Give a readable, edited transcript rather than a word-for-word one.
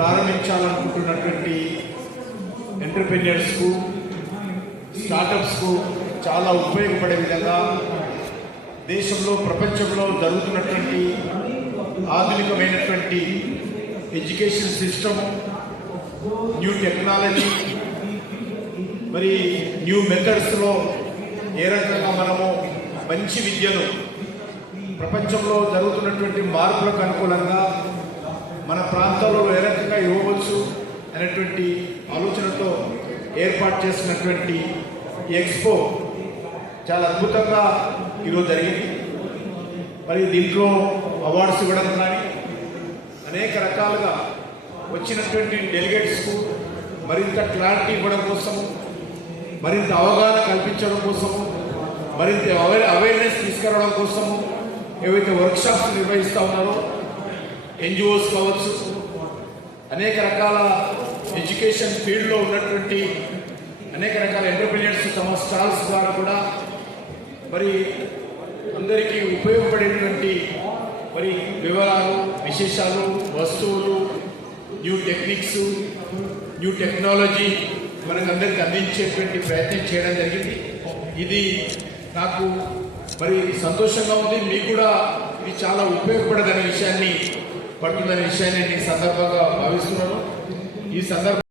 ప్రారంభించాలనుకుంటున్నటువంటి ఎంటర్‌ప్రెన్యూర్స్‌కు స్టార్టప్స్‌కు చాలా ఉపయోగపడే విధంగా దేశంలో ప్రపంచంలో జరుగుతున్నటువంటి ఆధునికమైనటువంటి ఎడ్యుకేషన్ సిస్టమ్, న్యూ టెక్నాలజీ, మరి న్యూ మెథడ్స్లో ఏ రకంగా మనము మంచి విద్యను ప్రపంచంలో జరుగుతున్నటువంటి మార్పులకు అనుకూలంగా మన ప్రాంతాల్లో ఏ రకంగా ఇవ్వవచ్చు అనేటువంటి ఆలోచనతో ఏర్పాటు చేసినటువంటి ఎక్స్పో చాలా అద్భుతంగా ఈరోజు జరిగింది. మరి దీంట్లో అవార్డ్స్ ఇవ్వడం కానీ అనేక రకాలుగా వచ్చినటువంటి డెలిగేట్స్కు మరింత క్లారిటీ ఇవ్వడం కోసము, మరింత అవగాహన కల్పించడం కోసము, మరింత అవేర్నెస్ తీసుకురావడం కోసము ఏవైతే వర్క్షాప్స్ నిర్వహిస్తూ ఉన్నారో ఎన్జిఓస్ కావచ్చు, అనేక రకాల ఎడ్యుకేషన్ ఫీల్డ్లో ఉన్నటువంటి అనేక రకాల ఎంటర్‌ప్రెన్యూర్స్ తమ స్టాల్స్ ద్వారా కూడా మరి అందరికీ ఉపయోగపడేటువంటి మరి వివరాలు, విశేషాలు, వస్తువులు, న్యూ టెక్నిక్స్, న్యూ టెక్నాలజీ మనకందరికీ అందించేటువంటి ప్రయత్నం చేయడం జరిగింది. ఇది నాకు మరి సంతోషంగా ఉంది. మీకు కూడా ఇది చాలా ఉపయోగపడదనే విషయాన్ని పడుతుందనే విషయాన్ని నేను సందర్భంగా భావిస్తున్నాను. ఈ సందర్భం